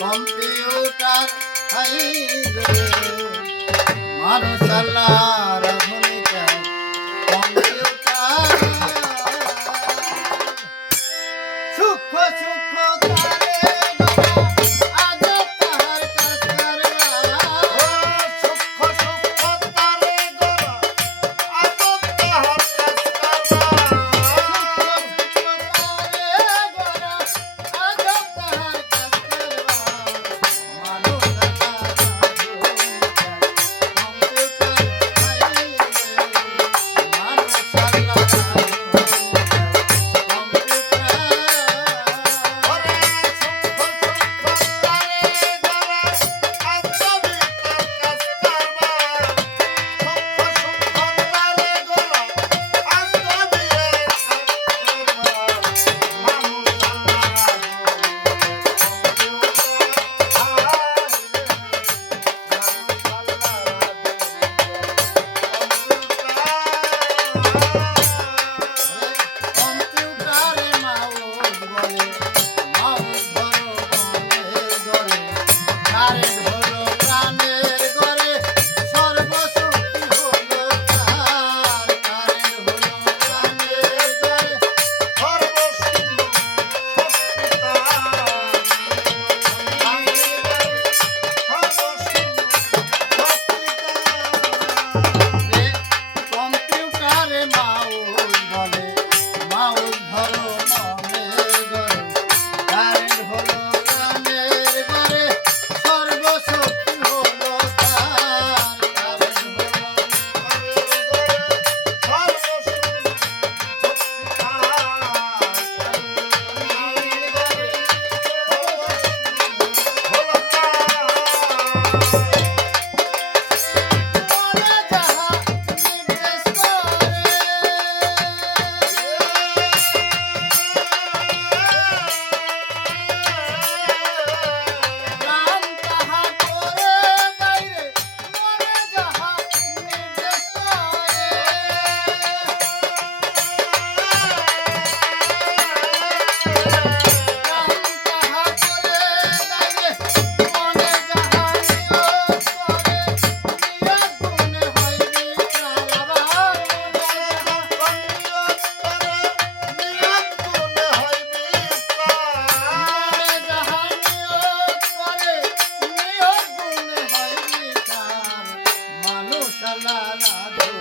computer হাইরে মানুষ আল্লাহর আধুনিক কম্পিউটার সূক্ষ্ম সূক্ষ্ম তারে গড়া আজব তাহার কাজ কারবার সূক্ষ্ম সূক্ষ্ম তারে গড়া আজব তাহার কাজ কারবার ওরে সূক্ষ্ম সূক্ষ্ম তারে গড়া আজবই তার কাজ কারবার সূক্ষ্ম সূক্ষ্ম তারে গড়া আজবই এর কাজ কারবার মানুষ কম্পিউটারে মাউস বলে মাউস ধরো মনের ঘরে কারেন্ট হলো প্রাণের ঘরে সর্বশক্তি হলো তার কারেন্ট হলো প্রাণের ঘরে কম্পিউটারে মাউস বলে মাউস ধরো মনের ঘরে কারেন্ট হলো প্রাণের ঘরে সর্বশক্তি হলো তার কারেন্ট হলো মনে যাহা নির্দেশ করে প্রাণ তাহা করে বাইরে মনে যাহা নির্দেশ করে প্রাণ তাহা করে বাইরে মনে যাহা নিয়োগ করে নিয়োগ গুণে হয় বিচার আবার মনে যাহা মনে যাহা নিয়োগ করে নিয়োগ গুণে হয় বিচার মানুষ আল্লাহর